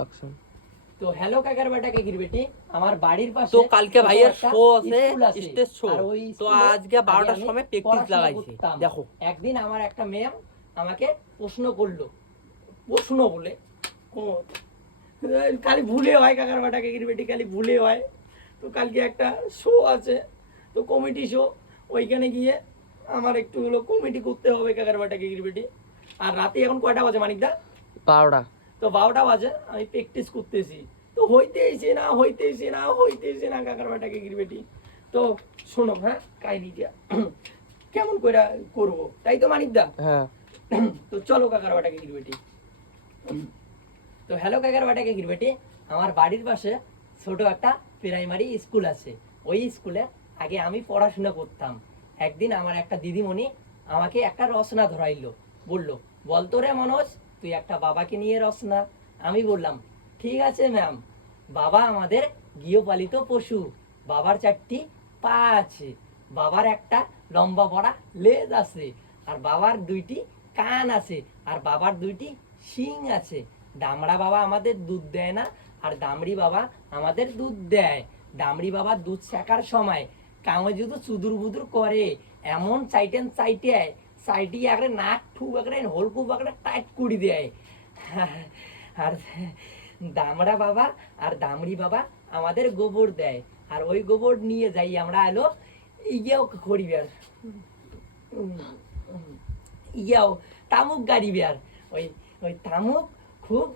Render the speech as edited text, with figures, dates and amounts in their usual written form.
Action. তো hello কাকার বেটা কে বেটি, আমার বাড়ির পাশে তো কালকে ভাইয়ের শো আছে, আছে, স্টেজ শো। আর ওই তো স্কুলে আজকে 12টার আমি সময় প্র্যাকটিস পড়াশোনা লাগাইছে। করতাম। দেখো একদিন আমার একটা ম্যাম আমাকে প্রশ্ন করলো, প্রশ্ন বলে খালি ভুলে হয় কাকার বেটা কে বেটি, খালি ভুলে হয়। তো কালকে একটা শো আছে, তো কমিটি শো, ওইখানে গিয়ে আমার একটু হলো কমিটি করতে হবে কাকার বেটা কে বেটি। আর রাতে এখন কয়টা বাজে মানিকদা? 12টা। তো 12টা বাজে, আমি প্র্যাকটিস করতেছি, তো হইতেইছে না কাকার বেটাকে গিরবেটি। তো শোনো, হ্যাঁ কাহিনীটা কেমন করে করবো, তাই তো মানিকদা? হ্যাঁ। তো চলো কাকার বেটাকে গিরবেটি। তো হ্যালো কাকার বেটাকে গিরবেটি, আমার বাড়ির পাশে ছোট একটা প্রাইমারি স্কুল আছে। ওই স্কুলে আগে আমি পড়াশোনা করতাম। একদিন আমার একটা দিদিমণি আমাকে একটা রচনা ধরাইলো, বললো বলতো রে মনোজ, তুই একটা বাবাকে নিয়ে রচনা। আমি বললাম ঠিক আছে ম্যাম। বাবা আমাদের গৃহপালিত পশু, বাবার 4টি পা আছে, বাবার একটা লম্বা বড়া লেজ আছে, আর বাবার 2টি কান আছে, আর বাবার 2টি শিং আছে। দামড়া বাবা আমাদের দুধ দেয় না, আর দামড়ি বাবা আমাদের দুধ দেয়। দামড়ি বাবা দুধ শেখার সময় কামে যদি চুদুর বুদুর করে, এমন চাইটি একরে নাক ঠুক একরে হলকুপ একরে টাইট করে দেয়। আর দামড়া বাবা আর দামড়ি বাবা আমাদের গোবর দেয়, আর ওই গোবর নিয়ে যাই আমরা এলো ইয়েও করিবার, ইয়েও তামুক গাড়ি বের। ওই ওই তামুক খুব